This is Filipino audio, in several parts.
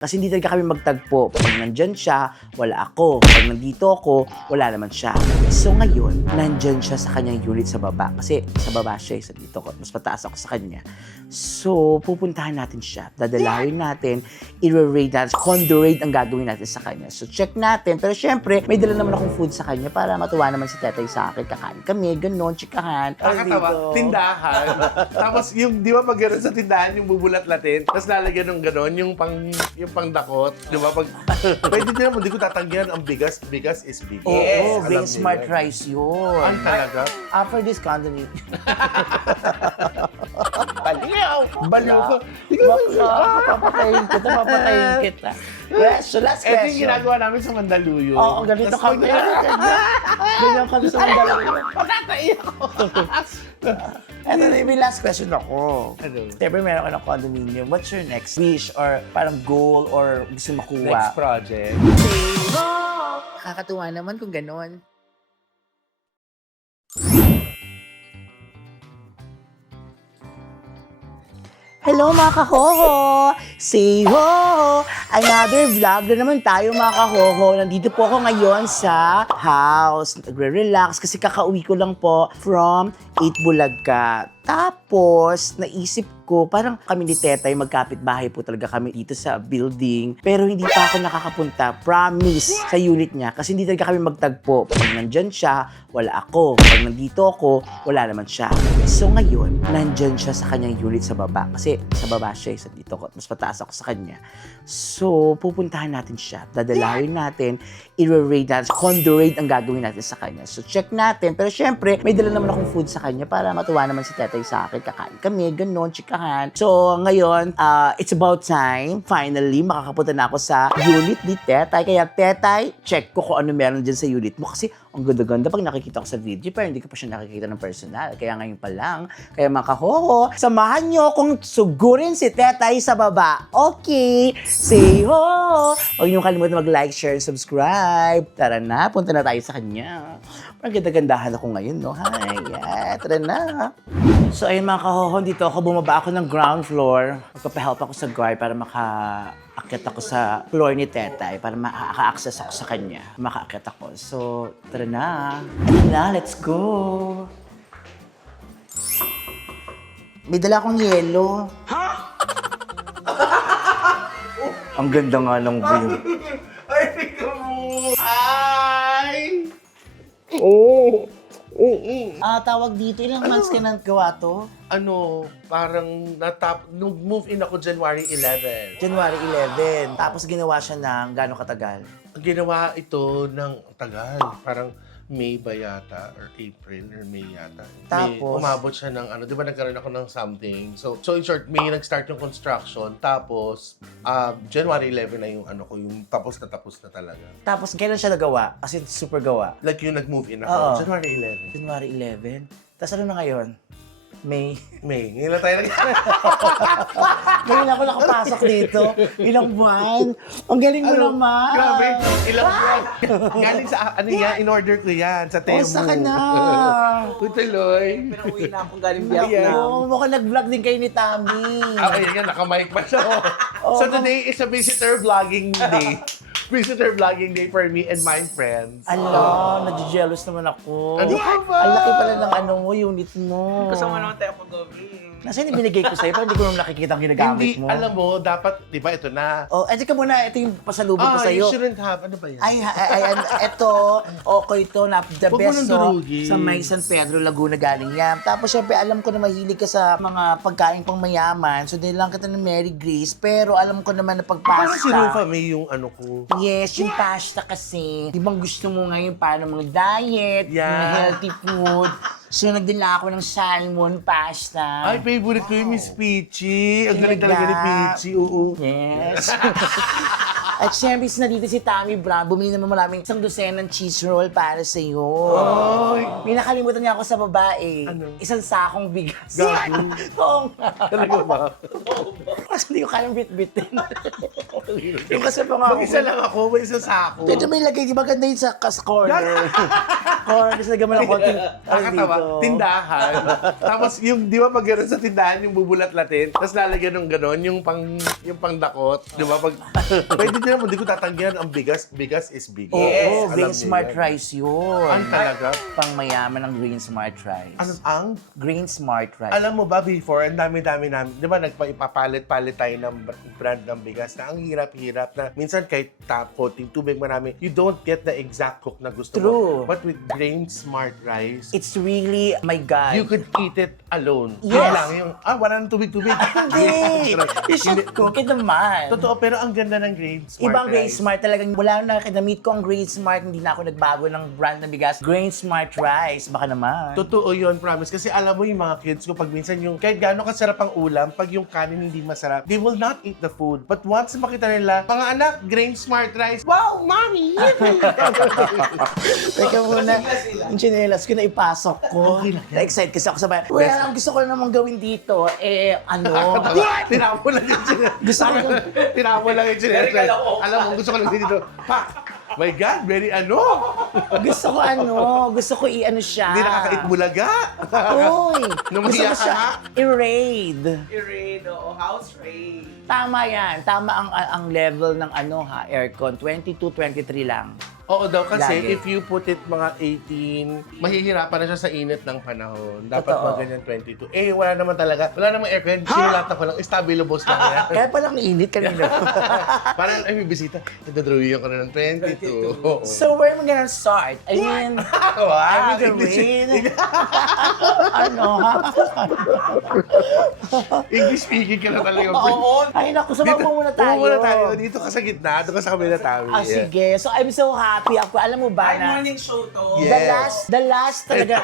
Kasi hindi talaga kami magtagpo. Pag nandyan siya, wala ako. Pag nandito ako, wala naman siya. So ngayon, nandyan siya sa kanyang unit sa baba. Kasi sa baba siya, sa dito ko. Mas mataas ako sa kanya. So, pupuntahan natin siya. Dadalawin natin. I-rate natin. Condo rate ang gagawin natin sa kanya. So, check natin. Pero syempre, may dala naman akong food sa kanya para matuwa naman si Tetay sa akin. Kakain kami, ganon, chikahan. Nakakatawa, tindahan. Tapos yung, di ba pag gano'n sa tindahan, yung bubulat-latin, tapos lalagyan ng gano'n, yung pangdakot, di ba? Pag, pwede din naman, di ko tatanggihan ang bigas is bigas. Oo, Alam very niyo smart yan. rice yun. Ang talaga? After this condom, Baliw ka. Papatayin kita. Yes, so last Ito yung question. ginagawa namin sa Mandaluyong. Oo, ganito Tas kami. Ganyan kami sa Mandaluyong. Patatayin ako. And then, may last question ako. Ano? Siyempre, meron ka ng condominium. What's your next wish or parang goal or gusto makuha? Next project. Kakatuwa naman kung ganon. Hello mga kahoho! Say ho! Another vlog na naman tayo mga kahoho. Nandito po ako ngayon sa house. Nagre-relax kasi kakauwi ko lang po from 8 Bulaga. Tapos, naisip ko, parang kami ni Tetay, magkapit-bahay po talaga kami dito sa building. Pero hindi pa ako nakakapunta, promise, sa unit niya. Kasi hindi talaga kami magtagpo. Pag nandyan siya, wala ako. Pag nandito ako, wala naman siya. So ngayon, nandyan siya sa kanyang unit sa baba. Kasi sa baba siya, sa dito ko. Mas mataas ako sa kanya. So, pupuntahan natin siya. Dadalawin natin. I-rate natin. Condo rate ang gagawin natin sa kanya. So, check natin. Pero syempre, may dala naman akong food sa kanya para matuwa naman si Tetay sa akin. Kakain kami, ganon, chikahan. So, ngayon, it's about time. Finally, makakapunta na ako sa unit ni Tetay. Kaya, Tetay, check ko kung ano meron dyan sa unit mo. Kasi, ang ganda-ganda pag nakikita ko sa video, pero hindi ko pa siya nakikita ng personal. Kaya ngayon pa lang. Kaya mga kahoho, samahan nyo kung sugurin si Tetay sa baba. Okay, say ho! Huwag nyo kalimutan mag-like, share, and subscribe. Tara na, punta na tayo sa kanya. Ang ganda-gandahan ako ngayon, no? Hi, yeah, tara na. So ayun mga kahoho, dito ako, bumaba ako ng ground floor. Magpapahelp ako sa guard para akit ako sa floor ni Tetay para maka-access ako sa kanya. Maka-akit ako. So, tara na. Ano na, let's go. May dala akong yelo. Ha? Ang ganda nga ng view. Ay, ikaw mo! Ay! Oo! Tawag dito, ilang months ka nang gawa to? Ano, parang nung move in ako January 11. January 11. Tapos ginawa siya ng gano'ng katagal? Ginawa ito ng tagal. Parang May ba yata? Or April or May yata. May, Tapos? umabot siya ng ano, di ba nagkaroon ako ng something. So in short, May nag-start yung construction. Tapos, January 11 na yung ano ko, yung tapos na talaga. Tapos kailan siya nagawa? Kasi super gawa. Like yung nag-move in Oo. ako, January 11. January 11. Tapos ano na ngayon? May. May, ngayon na tayo Ngayon ako nakapasok dito. Ilang buwan. Ang galing mo naman. Grabe, ilang buwan. Galing sa, ano yan, in-order ko yan, sa Temu. Sa ka na. Tuloy. Pero uwi na akong galing Ayan. Vietnam. Oo, mukhang nag-vlog din kayo ni Tami. Ayan, nakamic pa siya. So today is a visitor vlogging day. Visitor vlogging day for me and my friends. Ala, nag-jealous naman ako. Ano ka ba? Ang laki pala ng ano mo, unit mo. Kasama naman tayo pag-gabi. Nasaan yung binigay ko sa'yo? Parang hindi ko naman nakikita ang ginagamit Hindi, mo. alam mo, dapat, di ba, ito na. Oh, edi ka muna, ito yung pasalubong ko sa'yo. You shouldn't have. Ano ba yan? Ay, eto, okay to, na the Huwag mo best nang so, durugin. sa may San Pedro, Laguna galing yan. Tapos syempre, alam ko na mahilig ka sa mga pagkain pang mayaman, so din lang kita ng Mary Grace, pero alam ko naman na pag Parang si Rufa pasta. may yung ano ko. Yes, yung pasta kasi. Di bang gusto mo ngayon para mga diet, Yeah. mga healthy food. So nagdala ako ng salmon pasta. Ay, favorite ko yung Miss Peachy. Ang galing Talaga? talaga ni Peachy, oo. Yes. At syempre, nandito si Tammy Brown. Bumili naman maraming isang dosenang cheese roll para sa iyo. Ay. May nakalimutan niya ako sa babae. Ano? Isang sakong bigas. Gago. Oo nga. Talaga ba? Kasi hindi ko kayang bit-bitin. Yung kasi pa nga Mag-isa lang ako, may isa sa ako. Pwede may lagay, di ba ganda yun sa corner? Corn, tapos lagyan mo ng konting Nakakatawa, tindahan. Tapos yung, di ba pag gano'n sa tindahan, yung bubulat-latin, tapos lalagyan ng gano'n, yung pang-dakot, di ba? Pag, pwede din naman, di ko tatanggihan ang bigas is bigas. Oo, Alam Grain niyo Smart yan. Rice yun. Ang talaga? Pang mayaman ng Grain Smart Rice. Ano ang? Grain Smart Rice. Alam mo ba, before, ang dami-dami namin, di ba, nagpaipapalit-palit tayo ng brand ng bigas na ang hirap-hirap na minsan kahit coating tubig marami, you don't get the exact cook na gusto True. mo. But with Grain Smart Rice, It's really, my God. you could eat it alone. Yes. Yun lang yung, wala nang tubig-tubig. Hindi! You should cook it naman. Totoo, pero ang ganda ng Grain Smart Ibang Grain Rice. Smart talagang wala na kinamit ko ang Grain Smart, hindi na ako nagbago ng brand ng bigas. Grain Smart Rice, baka naman. Totoo yun, promise. Kasi alam mo yung mga kids ko, pag minsan yung, kahit gaano kasarap ang ulam, pag yung kanin hindi masarap, they will not eat the food. But once makita nila, mga anak, Grain Smart Rice, wow, mommy! Teka muna, yung chinelas ko na ipasok ko. Okay lang yan. Na-excite kasi ako sa bayan. Well, ang gusto ko namang gawin dito, Tinapo lang yung chinelas. Gusto ko yung... Tinapo lang yung chinelas. Very kaloko. Alam mo, gusto ko lang dito. Pa! My God, very gusto ko i-ano siya. Hindi nakakait bulaga. Uy! Nung Gusto mahiya ko ka siya nga. i-raid. I-raid, o house raid. Tama yan. Tama ang level ng aircon. 22, 23 lang. Oo daw kasi Lagi. if you put it mga 18, mahihirapan na siya sa init ng panahon. Dapat Totoo. mga ganyan 22. Eh, wala naman talaga. Wala namang aircon. Sinulatan ko lang. Estabilobos lang yan. Kaya palang init kanina. Parang, ay, may bisita. Nadadrawing ko na ng 22. Oo. So, where am I gonna start? I mean, Wow! I will read. English speaking ka na talaga. Oo. Ay, naku, sumama muna tayo. Muna tayo. Dito ka sa gitna. Doon ka sa kabila tayo. Sige. So, I'm so happy ako. Alam mo ba Ay, na morning show to. Yes. the last talaga.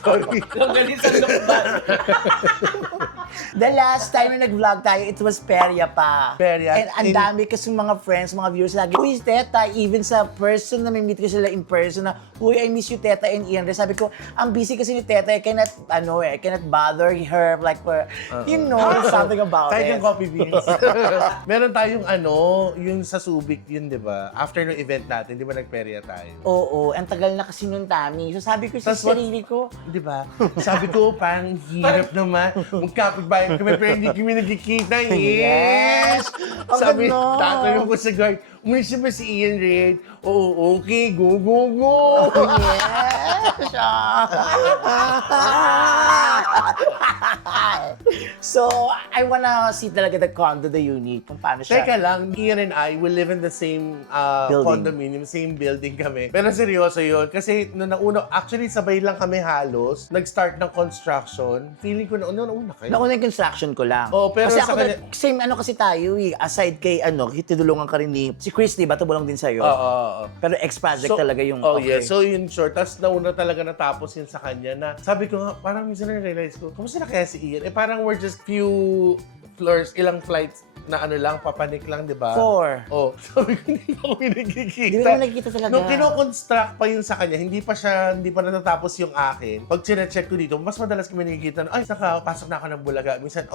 Sorry. Ang galing sa lukban. The last time na nag-vlog tayo, it was Perya pa. Perya. And ang dami kasi mga friends, mga viewers lagi, uy, Teta, even sa person na may meet ko sila in person na, uy, I miss you, Teta and Ian. Sabi ko, ang busy kasi ni Teta, I cannot bother her, like, for, something about Kahit it. yung coffee beans. Meron tayong yung sa Subic yun, di ba? After ng event natin, di ba nagperya tayo? Oo, ang tagal na kasi nun, Tami. So sabi ko sa Tas what- sarili ko, Di ba? Sabi ko, parang hirap naman. Magkapit-bayan kami, pero hindi kami nagkikita. Yes! Ang Sabi, ganda. tatanong ko sa guard, umalis na ba si Ian Red? Oo, okay, go, go, go! yes! So, I wanna see talaga the condo, the unit, kung paano siya. Teka lang, Ian and I will live in the same Building. condominium, same building kami. Pero seryoso yun. Kasi nung nauna, actually sabay lang kami halos. Nag-start ng construction. Feeling ko nauna kayo. Nauna yung construction ko lang. Oo, pero kasi sa ako, kanya- same kasi tayo eh. Aside kay, tinulungan ka rin ni, si Chris, diba? Tumulong din sa'yo. Oo. Pero ex-project talaga yung, Oh, okay. yeah. So, yun short. Tapos nauna talaga natapos yun sa kanya na sabi ko nga, parang minsan na-realize ko, kamusta na kaya si Ian? Eh, parang we're just few floors, ilang flights na papanik lang, di ba? 4. Oh, sabi ko, hindi pa kami nagkikita. Hindi naman nagkikita talaga. Nung kino-construct pa yun sa kanya, hindi pa natatapos yung akin. Pag sine-check ko dito, mas madalas kami nakikita na, ay, saka, pasok na ako ng Bulaga. Minsan,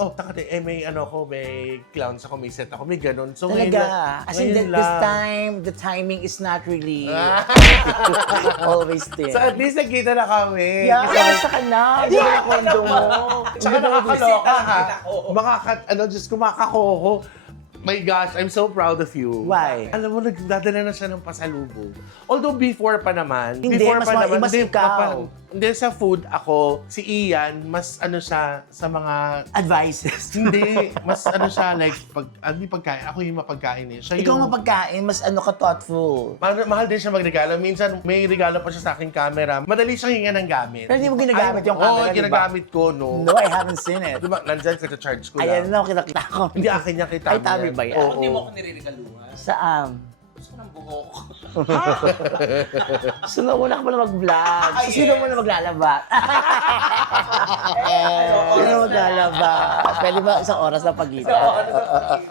may may clowns ako, may set ako, may ganun. So, Talaga. ngayon As in, ngayon this lang. time, the timing is not really always there. So, at least nagkita na kami. Yeah, Kasi- kamusta ka na? Hindi na kondo mo. Tsaka nakakaloka ha. Ako. Diyos ko, makakoho. My gosh, I'm so proud of you. Why? Alam mo, nagdadala na siya ng pasalubong. Although before pa naman, Hindi, before mas pa naman, mas ikaw. Hindi, sa food ako, si Ian, mas siya sa mga Advices. hindi, mas siya, like, hindi pagkain. Ako yung mapagkain eh. Siya Ikaw yung, nga pagkain, mas ka thoughtful. mahal din siya magregalo. Minsan, may regalo pa siya sa aking camera. Madali siyang hinga ng gamit. Pero hindi mo ginagamit yung Oo, camera, di ba? ginagamit ko, no. No, I haven't seen it. Diba, nandyan, charge ko lang. Ayan na, kita ko. Hindi akin niya kita. Ay, tama ba yan? Oo. Hindi mo ako niriregaluhan. Saan? Gusto ko ng buhok. So, nauna ka pala mag-vlog. So, sino mo na maglalaba? Sino maglalaba? Pwede ba isang oras na pagitan?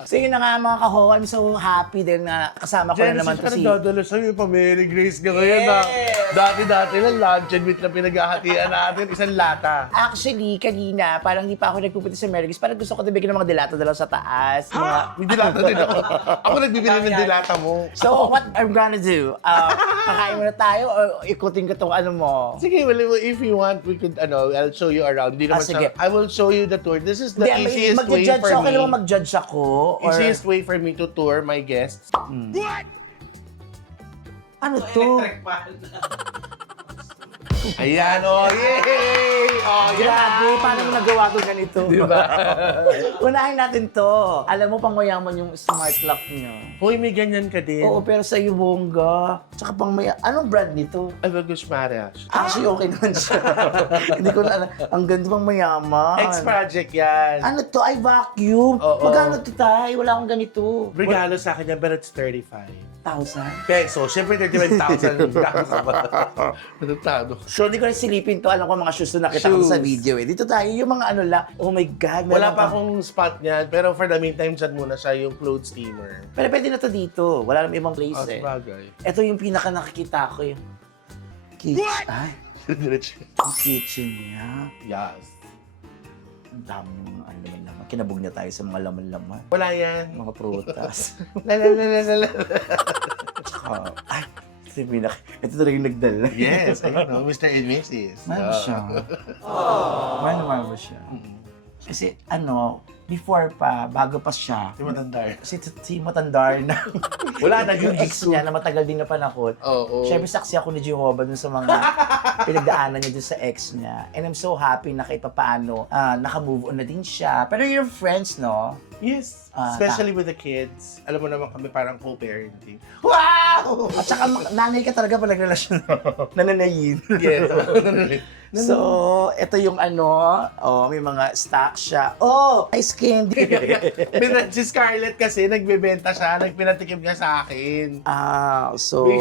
Sige na nga mga kaho, I'm so happy din na kasama ko na naman to si... nagdadala sa'yo pa, Mary Grace ka ngayon. Yes! Dati lang, lunch and meat na pinaghahatian natin. Isang lata. Actually, kanina, parang hindi pa ako nagpupunta sa Merigis. Parang gusto ko na bigyan ng mga dilata dalaw sa taas. Mga... May dilata din ako. Ako nagbibili ng dilata mo. So, So, what I'm gonna do? Kakain muna tayo or ikutin ko itong ano mo? Sige, well, if you want, we could, I'll show you around. Di naman sige. I will show you the tour. This is the Hindi, easiest way mag-judge for ako. me. Kailangan mag-judge ako? Or... Easiest way for me to tour my guests. Ano to? Electric fan. Ayan, oh, yay! Oh, Grabe, paano mo nagawa ko ganito? Diba? Unahin natin to. Alam mo, pang mayaman yung smart lock niyo. Hoy, may ganyan ka din. Oo, pero sa'yo, bongga. Tsaka pang anong brand nito? Albagus Marias. Actually, okay naman siya. Hindi ko na alam. Ang ganda pang mayaman. Ex-project yan. Ano to? Ay, vacuum. Oo. Magkano to, tay? Wala akong ganito. Regalo sa akin yan, but it's 35. 1,000? Peso. Siyempre, 35,000. Regalo ka ba? Natutado. So, hindi ko rin silipin to. Alam ko mga shoes na nakita ko Shoes. sa video eh. Dito tayo, yung mga ano lang. Oh my God. Wala meron pa kang- akong spot niyan, pero for the meantime, dyan muna siya yung clothes steamer. Pero pwede na to dito. Wala namang ibang place eh. Bagay. Ito yung pinaka nakikita ko yung kitchen. Ay, Diretso. yung kitchen niya. Yes. Ang dami ng mga laman-laman. Kinabog na tayo sa mga laman-laman. Wala yan. Mga prutas. Lalalala. Tsaka, ay, ito talaga yung nagdala. Yes, ayun no, Mr. and Mrs. Mahal siya. Mahal ba siya? Kasi before pa, bago pa siya, Si Matandar. si Matandar na. Wala na Yung yung ex niya na matagal din na panahon. Oo. Siyempre, saksi ako ni Jehovah dun sa mga pinagdaanan niya dun sa ex niya. And I'm so happy na kahit papaano, naka-move on na din siya. Pero you're friends, no? Yes. Especially with the kids. Alam mo naman kami parang co-parenting. Wow! At saka nanay ka talaga pag nagrelasyon. Nananayin. Yes. So, ito yung may mga stock siya. Oh, ice candy. Si Scarlett kasi nagbebenta siya, nagpinatikim niya sa akin. So,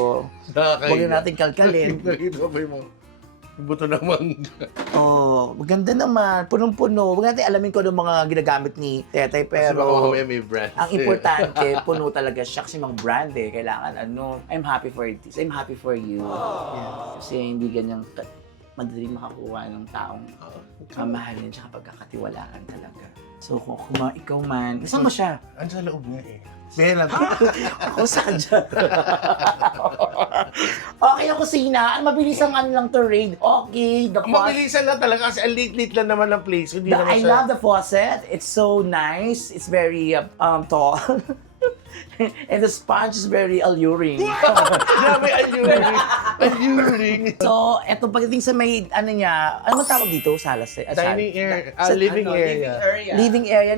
huwag na natin kalkalin. Nakita mo yung buto ng mangga. Oh, maganda naman. Punong-puno. Huwag natin alamin ko anong mga ginagamit ni Tetay, Kasi baka pero mamaya may brand. ang importante, puno talaga siya kasi mga brand eh. Kailangan I'm happy for this. I'm happy for you. Yeah. Kasi hindi ganyang madaling makakuha ng taong mamahalin tsaka pagkakatiwalaan talaga. So, kung ikaw man, isang mo siya. Ano sa loob niya eh? Bella. Ako saan dyan? Okay, ang kusina. Mabilis ang lang to raid. Okay, the faucet. Mabilisan lang talaga kasi ang late-late lang naman ng place. Hindi naman I siya. love the faucet. It's so nice. It's very tall. And the sponge is very alluring. Grabe, alluring. Alluring. So, eto pagdating sa may, niya, ano tawag dito? Salas eh. Dining area. Living area. Living area,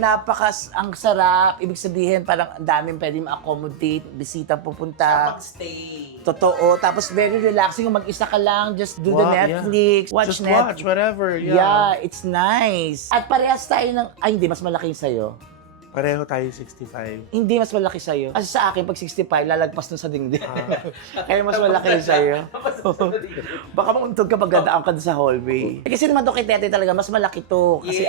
ang sarap. Ibig sabihin, parang ang daming pwede ma-accommodate, bisita pupunta. Magstay. Totoo. Tapos very relaxing. Kung mag-isa ka lang, just do the Wow, yeah. Netflix. Just watch, whatever. Yeah, it's nice. At parehas tayo ng, hindi, mas malaki yung sa'yo. Pareho tayo 65. Hindi, mas malaki sa'yo. Kasi sa akin, pag 65, lalagpas dun sa dingding. Kaya mas malaki yung sa'yo. Baka mauntog ka pag dadaan ka dun sa hallway. Kasi naman to kay Tete talaga, mas malaki to. Kasi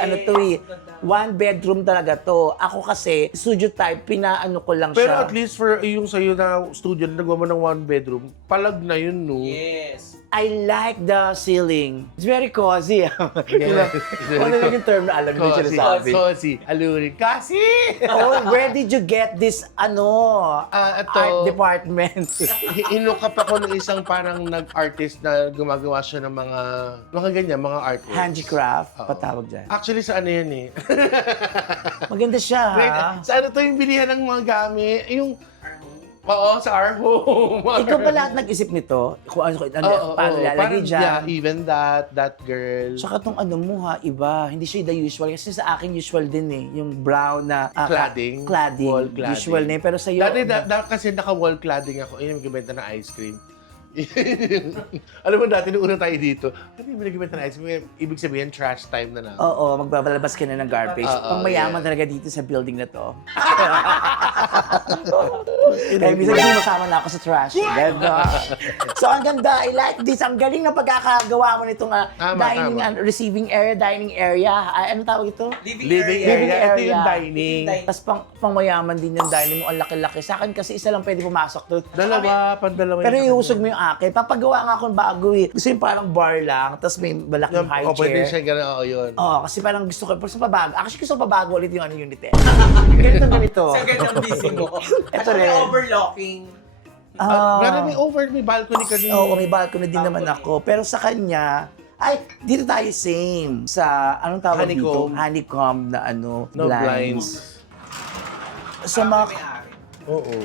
one bedroom talaga to. Ako kasi, studio type, pinaano ko lang Pero siya. at least for yung sa'yo na studio na nagawa mo ng one bedroom, palag na yun, no? Yes. I like the ceiling. It's very cozy. Yes. Ano yung term na alam niyo yung sinasabi? Cozy. Alluring. Kasi! Oh, where did you get this, ito. art department? Inukap ako ng isang parang nag-artist na gumagawa siya ng mga ganyan, mga artworks. Handicraft, Oo. patawag dyan. Actually, sa ano yan eh? Maganda siya, Wait, ha? sa ano to yung bilihan ng mga gamit? Oo, sa our home. Ikaw ba lahat nag-isip nito? Kung paano lalagay dyan? Yeah, even that girl. Tsaka tong mo iba. Hindi siya the usual. Kasi sa akin usual din eh. Yung brown na... Cladding. Cladding. Wall cladding. Usual na eh. Pero sa'yo... Dati kasi naka-wall cladding ako, yung nagbibenta ng ice cream. Alam mo dati, nung una tayo dito, ano yung nagbibenta ng ice cream? Ibig sabihin, trash time na namin. Oo, magbabalabas ka na ng garbage. Pang mayaman yeah. talaga dito sa building na to. Kaya minsan sumasama na ako sa trash. Ganda. So, ang ganda. I like this. Ang galing na pagkakagawa mo nitong dining, receiving area, dining area. Ano tawag ito? Living Living area. Ito yung area. dining. Tapos pang mayaman din yung dining mo. Ang laki-laki. Sa akin kasi isa lang pwede pumasok doon. Pandalawa. Pero iusog mo yung akin. Papagawa nga akong bago eh. Gusto yung parang bar lang. Tapos may malaking high pwede chair. siya gano'n, yun. Oo, kasi parang gusto ko, gusto pabago. Actually, gusto ko pabago ulit yung unit eh. Ganito. Sa gandang busy mo. Ito At rin. may overlocking. Pero may balcony ka din. Oo, may balcony din naman ako. Pero sa kanya, ay, dito tayo same. Sa, anong tawag dito? Honeycomb. Honeycomb na No blinds. Sa mga, Oo.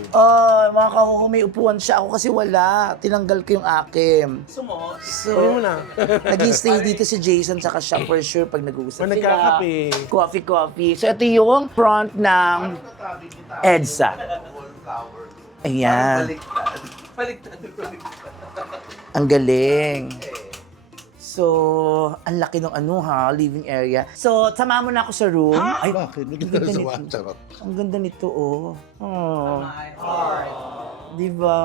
mga kahoho, may upuan siya. Ako kasi wala. Tinanggal ko yung akin. Sumo. So, Uy mo na. nag-stay dito si Jason tsaka siya for sure pag nag-uusap Pag sila. nagkakape. Coffee. So, ito yung front ng EDSA. Ayan. Baliktad. Ang galing. So, ang laki ng living area. So, sama mo na ako sa room. Ay, Bakit? Hindi ang ganda ka nito. Charot. Ang ganda nito, oh. Oh. My heart. Diba?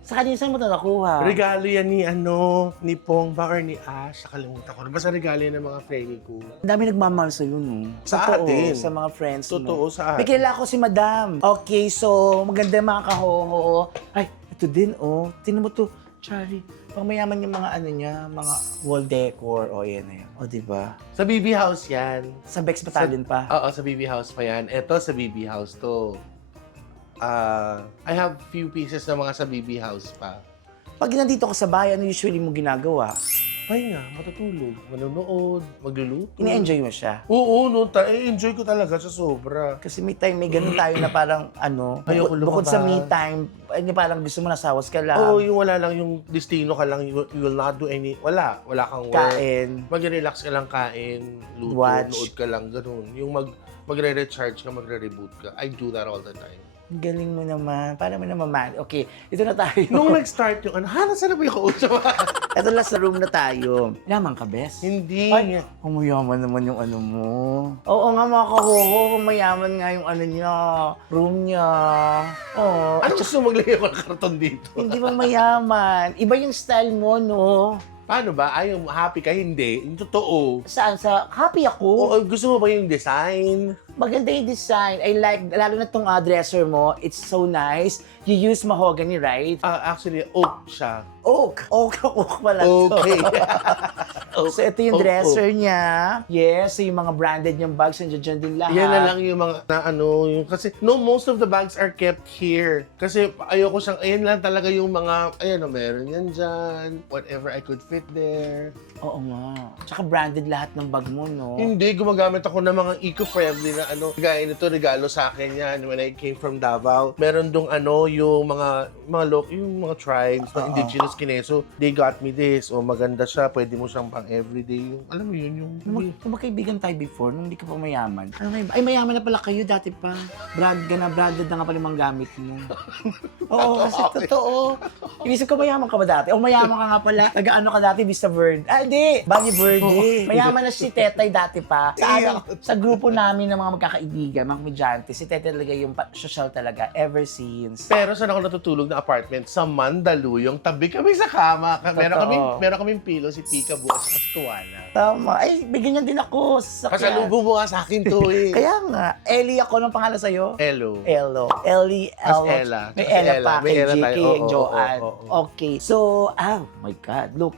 Sa kanya, saan mo ito nakuha? Regalo yan ni Pong ba or ni Ash? Nakalimutan ko. Basta regalo yan ng mga friend ko. Ang dami nagmamahal sa'yo, no? Sa Totoo, atin. sa mga friends mo. Totoo sa May atin. kilala ko si Madam. Okay, so maganda yung mga kahoho. Ay, ito din, oh. Tingnan mo to, Charlie. Pang mayaman yung mga niya, mga wall decor. Oh, yan na yan. Oh, diba? Sa BB House yan. Sa Bex Battalion pa. Oo, sa BB House pa yan. Ito sa BB House to. I have few pieces na mga sa BB House pa. Pag nandito ka sa bahay, ano usually mo ginagawa? Pahinga, matutulog, manonood, magluluto. Ine-enjoy mo siya? Oo, enjoy ko talaga sa sobra. Kasi may ganun tayo na parang Ayoko bukod sa me lumabas. time, parang gusto mo nasawas ka lang. Oo, yung wala lang yung destino ka lang, you will not do wala kang work. Kain. Mag-relax ka lang, kain, luto, Watch. nood ka lang, ganun. Yung magre-recharge ka, magre-reboot ka. I do that all the time. Ang galing mo naman. Paano mo naman man? Okay, ito na tayo. Nung nag-start yung saan na ba yung kausap? Ito last room na tayo. Yaman ka, bes? Hindi. Ay, mayaman naman yung mo. Oo nga mga kahoho, mayaman nga yung niya, room niya. Oh, Ano gusto mo maglagay ako ng karton dito? hindi mo mayaman. Iba yung style mo, no? Paano ba? Ayaw, happy ka? Hindi. Yung totoo. Saan? Happy ako. Oo, gusto mo ba yung design? Maganda yung design. I like, lalo na tong dresser mo. It's so nice. You use mahogany, right? Actually, oak siya. Oak pala to. Okay. So, ito yung Oak, dresser niya. Yes, so yung mga branded niyang bags, nandiyan din lahat. Yan na lang yung mga kasi most of the bags are kept here. Kasi ayoko siyang, ayan lang talaga yung mga, meron yan dyan. Whatever I could fit there. Oo nga. Tsaka branded lahat ng bag mo, no? Hindi, gumagamit ako ng mga eco-friendly na gaya nito, regalo sa akin yan when I came from Davao. Meron dong yung mga tribes na indigenous Kineso, they got me this. O maganda siya, pwede mo siyang pang everyday. Yung, alam mo yun, yung... Kung magkaibigan tayo before, nung hindi ka pa mayaman. Ay, mayaman na pala kayo dati pa. Branded na nga pala yung mga gamit mo. Oo, kasi totoo. Inisip ko, mayaman ka ba dati? O mayaman ka nga pala. Taga-ano ka dati, Vista Verde. Ah, hindi. Bali Verde. Mayaman na si Tetay dati pa. Sa grupo namin ng mga magkakaibigan, mga komedyante, si Tetay talaga yung social talaga ever since. Pero saan ako natutulog na apartment? Sa Mandaluyong, tabi kami sa kama. Meron kaming pilo, si Pika Buas at si Kuwana. Tama. Ay, bigyan niya din ako sa sakyan. Pasalubong mo nga sa akin to eh. Kaya nga, Ellie ako ng pangalan sa'yo. Hello. Elo. Ellie, As Elo. Ella. May As Ella Ella. pa, May kay Ella G, tayo. kay Oo, Joanne. oo. Okay, so, oh my God, look.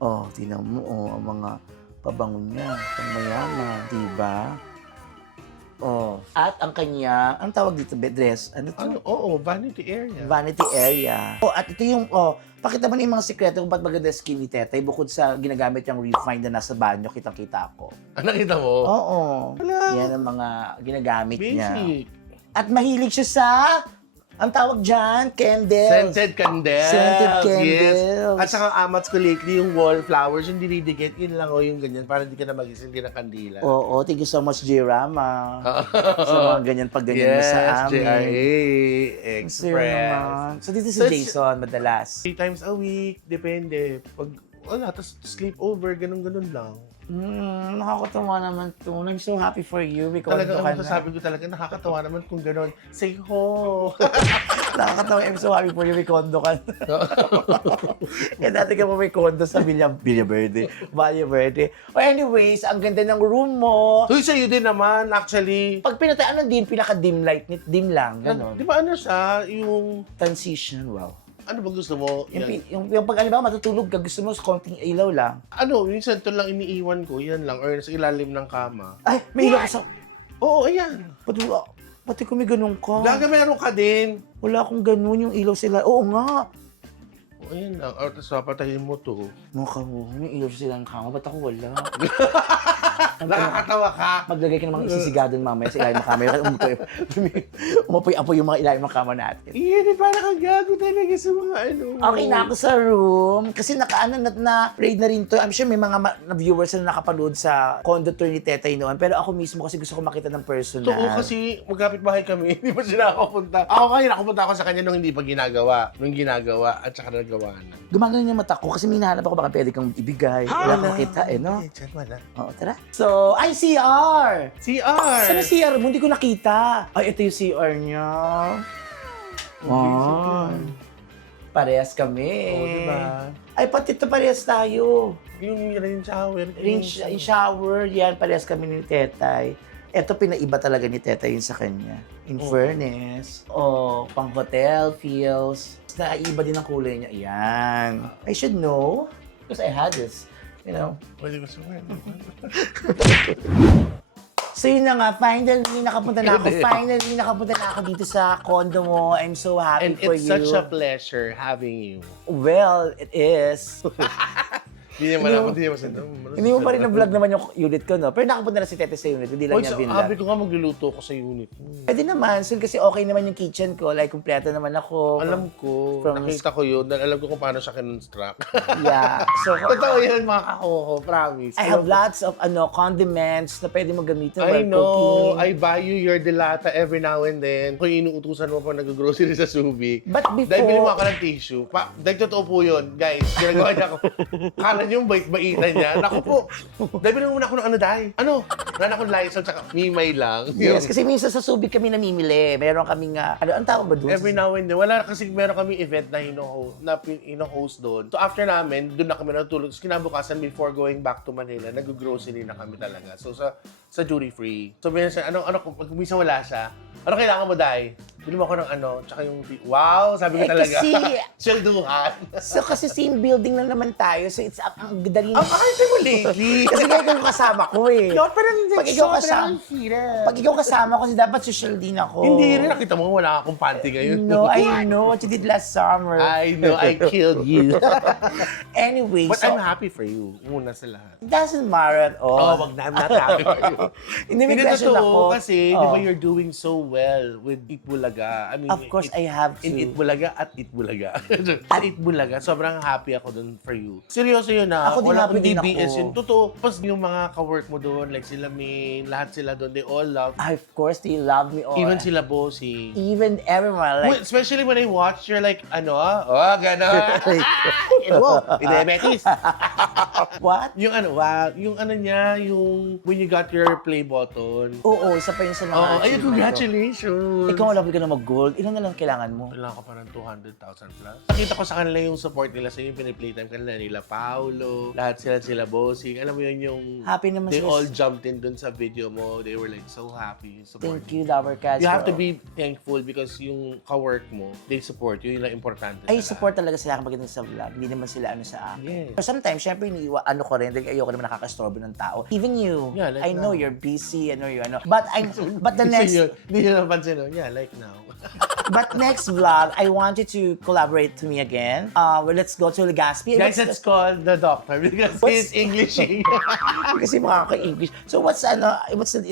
Oh, tinan mo, ang mga pabango niya. Ang mayaman, diba? Oh. At ang kanya, ang tawag dito, dress, ano to? Oo, vanity area. Vanity area. Oh, at ito yung, pakita mo na yung mga sikreto kung ba't maganda skin ni Tetay bukod sa ginagamit yung refine na nasa banyo, kitang-kita ko. Nakita mo? Oo. Wala. Yan ang mga ginagamit niya. Basic. At mahilig siya sa, ang tawag dyan, candles. Scented candles. Scented candles. Yes. At saka amats ko lately, yung wall flowers, yung dinidikit, yun lang yung ganyan, para hindi ka na mag-isindi ng kandila. Oo, thank you so much, J-Rama. Sa mga ganyan, pag ganyan mo sa amin. JRA Sir Express. naman. So, dito si So, Jason, madalas. 3 times a week, depende. Pag, tapos sleep over, ganun-ganun lang. Nakakatawa naman to. I'm so happy for you because Talaga, ang masasabi ko talaga, nakakatawa naman kung ganun. Say ho! Nakakatawa, I'm so happy for you, may kondo ka. Dati ka pa may kondo sa Villa Verde. Valle Verde. Anyways, ang ganda ng room mo. Uy, sa'yo din naman, actually. Pag pinatay, ano din, pinaka-dim light, dim lang, gano'n. Di ba ano siya, yung... Transition, wow. Ano ba gusto mo? Yung pag alam matutulog ka, gusto mo konting ilaw lang. Ano, yung sento lang iniiwan ko, yan lang. Or sa ilalim ng kama. Ay, may ilaw ka sa... Oo, ayan. Patuwa. Pati kung may ganun ka. Gaga, meron ka din. Wala akong ganun yung ilaw sila. Oo nga. O, ayun lang. Tapos papatayin mo to. Mga kahoho, may ilaw sila ng kama. Ba't ako wala? Nakakatawa ka. Maglagay ka ng mga isisigadon mamaya sa ilalim ng kama. Umapoy-apoy yung mga ilalim ng kama natin. Iyan, parang kang gago talaga sa mga ano. Okay na ako sa room. Kasi na-raid na rin to. I'm sure may mga viewers na nakapanood sa condo tour ni Tetay noon. Pero ako mismo kasi gusto ko makita ng personal. Totoo kasi magkapit bahay kami, hindi pa siya nakapunta. Ako kayo, nakapunta ako sa kanya nung hindi pa ginagawa. Nung ginagawa at saka nagawa na. Gumagano yung mata ko kasi may hinahanap ako baka pwede kang ibigay. Wala akong makita no? Diyan wala. Oo, tara. So, ay, CR! CR! Saan ang CR mo? Hindi ko nakita. Ay, ito yung CR niya. Ay. Parehas kami. Oo, diba? Ay, pati ito parehas tayo. Yung rain shower. Yung shower, yan, parehas kami ni Tetay. Ito, pinaiba talaga ni Tetay yun sa kanya. In fairness. Pang hotel feels. Naiba din ang kulay niya. Yan. I should know. Because I had this. You know. Pwede ko sumayin. So yun na nga, finally nakapunta na ako. Finally nakapunta na ako dito sa condo mo. I'm so happy And for it's you. such a pleasure having you. Well, it is. Hindi naman ako, hindi naman sa Hindi mo pa rin na-vlog naman yung unit ko, no? Pero nakapunta na si Tete sa unit, hindi lang niya Sabi binlog. ko nga magluluto ko sa unit. Pwede naman, so kasi okay naman yung kitchen ko. Like, kumpleto naman ako. Alam ko, from- nakita ko yun, dahil alam ko kung paano siya kinonstruct. Yeah. So, Totoo yun, mga kakoko, promise. I have lots of condiments na pwede mo gamitin I while know, cooking. I buy you your delata every now and then. Kung inuutusan mo pa nag-grocery sa Subic. But Dahil bili mo before, ako ng tissue. Dahil totoo po yun, guys. Ginagawa niya ako. Kala niyo yung bait-baitan niya. Naku po. Dahil bili mo muna ako ng ano dahil. Ano? Wala akong Lysol tsaka Mimay lang. yes, kasi minsan sa Subic kami namimili. Meron kaming, ang tawag ba doon? Every now and then. Wala kasi meron kami event na ino-host doon. So after namin, doon na kami natulog. So kinabukasan before going back to Manila, nag-grocery na kami talaga. So sa duty free. So minsan, pag minsan wala siya, ano kailangan mo dahil? Bili mo ako ng tsaka yung, wow, sabi ko talaga. Kasi, Silduhan. so kasi same building lang naman tayo. So it's ang dali. Ang kakaitin mo lately. Kasi kaya ikaw kasama ko eh. No, pero hindi. Pag ikaw kasama, pag ikaw kasama ko, kasi dapat social din ako. Hindi rin, nakita mo wala akong panty ngayon. No, I know what you did last summer. I know, I killed you. Anyway, But so, I'm happy for you, una sa lahat. it doesn't matter at all. Wag na, I'm not happy for you. Hindi, may Hindi question totoo, ako. kasi di ba you're doing so well with Itbulaga. I mean, Of course, I have to. In Itbulaga at Itbulaga. At Itbulaga, sobrang happy ako dun for you. Seryoso yun na. Ako din Wala happy akong din DBS ako. yun. Totoo. Tapos yung mga ka-work mo doon, like sila Min, lahat sila doon, they all love. Of course, they love me all. Even sila Bossy. Even everyone, like, Especially when I watch, you're like, gano'n. Wow, diabetes. what? Yung niya, yung when you got your play button. Oo, isa pa yun sa mga Ayun, achievement ko. congratulations. Ikaw, wala ka na mag-gold. Ilan na lang kailangan mo? Kailangan ko parang 200,000 plus. Nakita ko sa kanila yung support nila sa yung piniplaytime kanila nila Paolo, lahat sila Bossing. Alam mo yun yung Happy naman they sila. all jumped in dun sa video mo. They were like so happy. Support Thank you, Lover Cats. You have to be thankful because yung ka-work mo, they support you. Yun lang importante. Ay, sa support talaga sila kapag sa vlog. Hindi naman sila ano sa akin. Yes. But sometimes, syempre, ano ko rin, dahil ayoko naman nakakastorbo ng tao. Even you. Yeah, like I know now. you're busy, I know you, But the lahat. next, Hindi nyo napansin, no? Yeah, like now. but next vlog, I want you to collaborate to me again. Well, let's go to Legazpi. Guys, it's called The Doctor because What's- he's Englishing. Kasi makaka-English. So what's in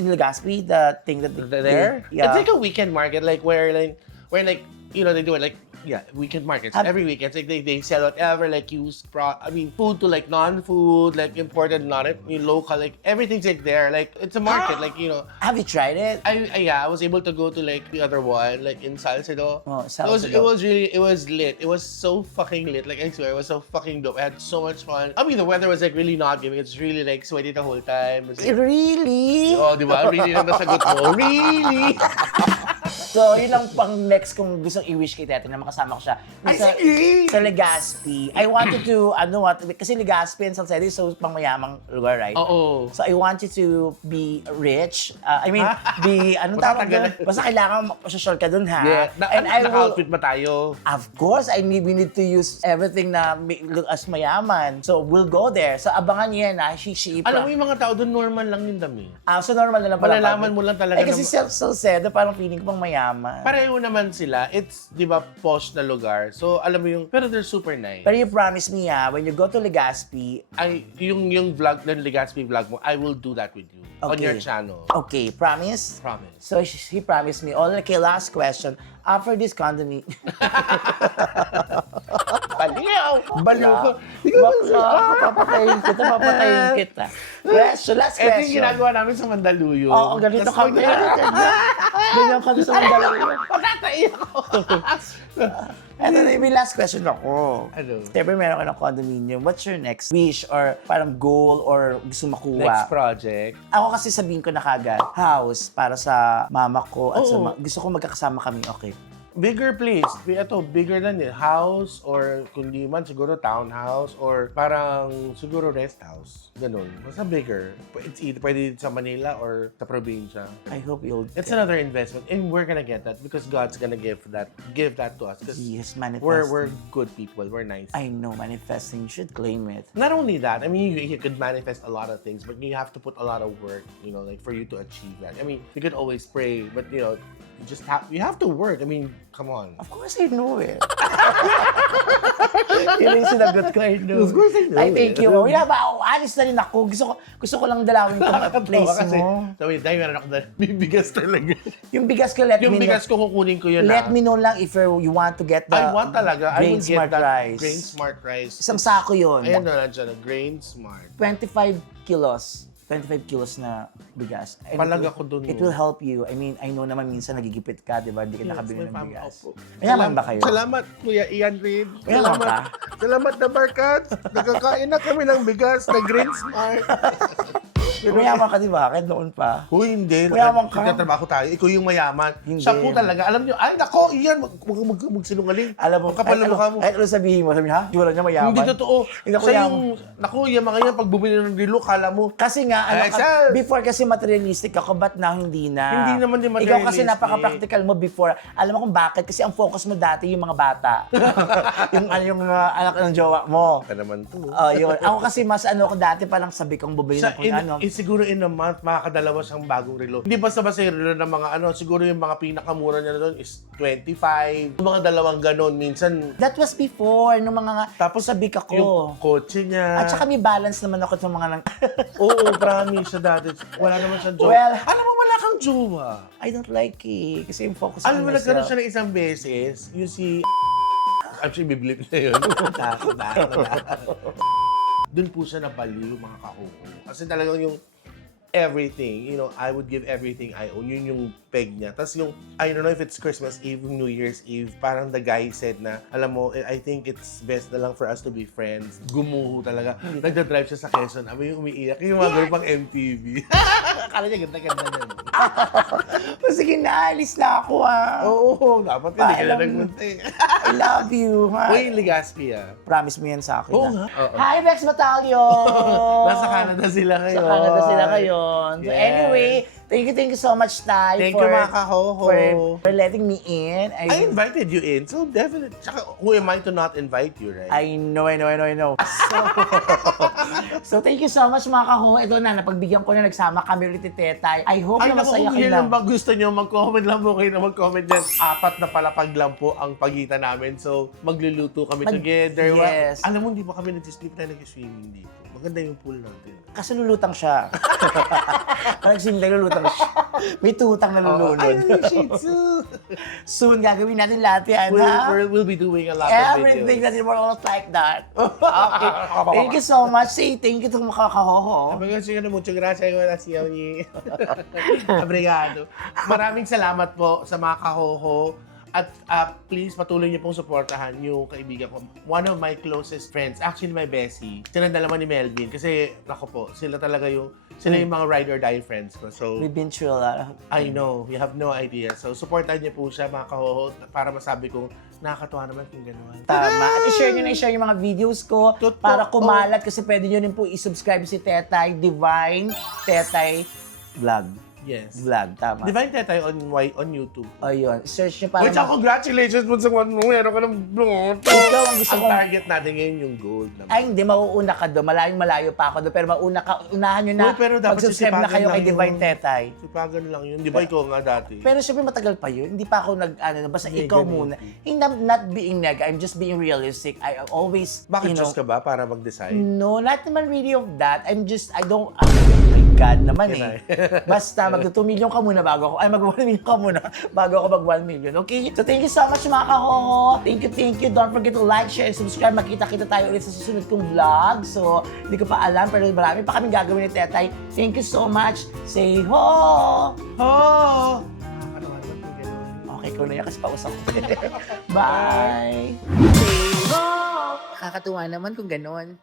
Legazpi, the thing that There? Yeah. It's like a weekend market, like where you know, they do it like, yeah, weekend markets. Every weekend, it's like they sell whatever, like food to like non-food, like imported, local, like everything's like there. Like it's a market, like, you know. Have you tried it? I was able to go to like the other one, like in Salcedo. Oh, It Salcedo. was lit. It was so fucking lit. Like I swear, it was so fucking dope. I had so much fun. I mean, the weather was like really not giving. It's really like sweaty the whole time. It's like, Really? oh, di ba? Really lang nasagot mo. Really? So So, yun lang pang next kung gustong i-wish kay Tete na makasama ko siya. Ay, Sa- sige! Sa Legazpi. I wanted to, kasi Legazpi and Salcedo is so pang mayamang lugar, right? Oo. So, I want you to be rich. I mean, be, anong tawag Matatagal. doon? Basta kailangan masyashol ka dun, ha? Yeah. And I will, Naka-outfit ba tayo? of course, we need to use everything na look as mayaman. So, we'll go there. So, abangan niyo yan, ha? She Alam mo yung mga tao doon, normal lang yung dami. so normal na lang pala. Malalaman mo lang talaga kasi na- Salcedo, parang feeling ko pang mayaman. Pareho naman sila. It's, di ba, posh na lugar. So, alam mo yung, pero they're super nice. Pero you promise me, when you go to Legazpi, Yung vlog, ng Legazpi vlog mo, I will do that with you. On Okay. your channel. okay, promise? Promise. So, he promised me. Okay, last question. After this condominium... Baliw! Baliw ko. Papatayin kita. Question, last Ito yung question. ginagawa namin sa Mandaluyong. Oo, ganito Tas kami. Ganyan kami sa mga dalawa. Pagkataiyak ako. Ito na yung last question ako. Ano? Siyempre meron ka ng condominium. What's your next wish or parang goal or gusto makuha? Next project. Ako kasi sabihin ko na kagad, house para sa mama ko at sa Oo. gusto ko magkakasama kami, okay. Bigger place. Ito, bigger than it. House or kundi man siguro townhouse or parang siguro rest house. Ganun. Basta bigger. It's either pwede sa Manila or sa probinsya. I hope you'll It's another investment and we're gonna get that because God's gonna give that to us. Because yes, manifesting. we're good people. We're nice. I know, manifesting. You should claim it. Not only that, I mean, you could manifest a lot of things, but you have to put a lot of work, like for you to achieve that. I mean, you could always pray, but you have to work. I mean, come on. Of course, I know it. Yun yung sinagot ko, I know. Of course, I know Ay, thank it. you. Yeah, alis na rin ako. Gusto ko lang dalawin tong place Kasi, mo. sabi, dahil meron ako na bibigas talaga. Yung bigas ko, let Yung me bigas know. ko, kukunin ko yun Let me know lang if you want to get the I want talaga. I Grain will get Smart that rice. Grain Smart rice. Isang sako yun. Ayan na lang siya, Grain Smart. 25 kilos. 25 kilos na bigas. And Palag ako dun, It no? will help you. I mean, I know naman minsan nagigipit ka, di ba? Hindi ka nakabili Yes, ng my bigas. opo. Mayaman ba kayo? Salamat, Kuya Ian Reid. Mayaman ka? Salamat na Barkat. Nagkakain na kami ng bigas na Grain Smart. Mayaman ka, di ba? Kahit noon pa. Uy, hindi. Mayaman ka. Nagtatrabaho tayo. Ikaw yung mayaman. Hindi. Siya po talaga. Alam niyo, ay nako, Ian, magsinungaling. Alam mo, Ang kapal na mukha mo. Kahit ano sabihin mo, sabi ha? Jura niya mayaman. Hindi totoo. Hindi ako Siya yaman. yung, naku, yung mga yan, pag bumili ng relo, kala mo, Kasi nga, Ay, sir! before kasi materialistic ako, but now hindi na. Hindi naman din Ikaw kasi materialistic. napaka-practical mo before. Alam mo kung bakit? Kasi ang focus mo dati yung mga bata. yung anak ng jowa mo. ka naman to. Yun. Ako kasi mas ako dati parang sabi kong bubili Sa, ng kung ano. siguro in a month, makakadalawa siyang bagong relo. Hindi basta-basta yung relo ng mga siguro yung mga pinakamura niya na doon is 25. Yung mga dalawang ganon, minsan, That was before, nung mga Tapos, sabi ko. yung kotse niya. At saka may balance naman ako sa mga nang... Oo, promise siya dati. Wala naman siyang jowa. Well, Alam mo, wala kang jowa. I don't like it. Kasi yung focus Alam mo, on nagkaroon myself. siya ng isang beses, yung si... I'm sure biblip na yun. Doon po siya nabaliw, mga kakuko. Kasi talagang yung everything, I would give everything I own. Yun yung peg niya. Tapos yung, I don't know if it's Christmas Eve, New Year's Eve, parang the guy said na, alam mo, I think it's best na lang for us to be friends. Gumuho talaga. Nagda-drive siya sa Quezon. Abi yung umiiyak. Yung mga girl pang MTV. Akala niya ganda-ganda na. Sige na, alis na ako Oo, dapat hindi ka na Alam mo. nagmunti. I love you, ha? Uy, Legazpi Promise mo yan sa akin. Oo ha? nga. Oo. Hi, Rex Battalion! Nasa Canada sila ngayon. Sa Canada sila ngayon. So Yes. anyway, thank you so much, Tay. Thank you, mga kahoho. For letting me in. I invited you in, so definitely. Tsaka, who am I to not invite you, right? I know. So, thank you so much, mga kaho. Ito na, napagbigyan ko na nagsama kami ulit ni Tetay. I hope Ay, na naku, masaya kung kayo yan lang. lang ba gusto nyo, mag-comment lang po kayo na mag-comment dyan. 4 na palapag lang po ang pagitan namin. So, magluluto kami together. Yes. Alam mo, hindi pa kami nag-sleep na nag-swimming dito. Maganda yung pool natin. Kasi lulutang siya. Parang simple, lulutang siya. May tutang na lulunod. Ay, Shih Tzu. Soon, gagawin natin lahat yan, ha? We'll be doing a lot of Everything videos. that is more or less like that. Okay. Thank you so much. Say thank you to mga kahoho. Sige na, mucho gracias. Gracias, ni. Obrigado. Maraming salamat po sa mga kahoho. At please, patuloy niyo pong supportahan yung kaibigan ko. One of my closest friends, actually my bestie, sila dalawa ni Melvin. Kasi, nako po, sila yung mga ride or die friends ko. So, We've been through a lot. I know, you have no idea. So, supportahan niyo po siya, mga kahoho, para masabi kong nakakatuwa naman kung gano'n. Tama. At i-share nyo na i-share yung mga videos ko Totoo. para kumalat kasi pwede nyo rin po i-subscribe si Tetay Divine Tetay Vlog. Yes. Vlog, tama. Divine Tetay on YouTube. Ayun. Search nyo para Which congratulations mo sa one mo. Meron ka ng blog. Ikaw ang gusto Ang kong... target natin ngayon yung gold. Naman. Ay, hindi. Mauuna ka doon. Malayong-malayo pa ako doon. Pero unahan nyo na. Uy, pero dapat Mag-subscribe na sisipagan kayo kay lang Divine yun. Tetay. Sipagan lang yun. Di ba ikaw nga dati? Pero syempre matagal pa yun. Hindi pa ako basta Hindi, ikaw ganun. muna. Hindi, not being neg, I'm just being realistic. I always, Bakit you know, Diyos ka ba para mag-decide? no, not naman really of that. I don't, oh my God naman eh. Basta mag-2 million ka muna bago ako, mag-1 million ka muna bago ako mag-1 million. Okay? So thank you so much mga kahoho. Thank you. Don't forget to like, share, and subscribe. Makita-kita tayo ulit sa susunod kong vlog. So, hindi ko pa alam, pero marami pa kaming gagawin ni Tetay. Thank you so much. Say ho! Ho! Nakakatawa naman kung gano'n. Okay, ko na yan kasi pausap ko. Bye! Say ho! Nakakatuwa naman kung ganon.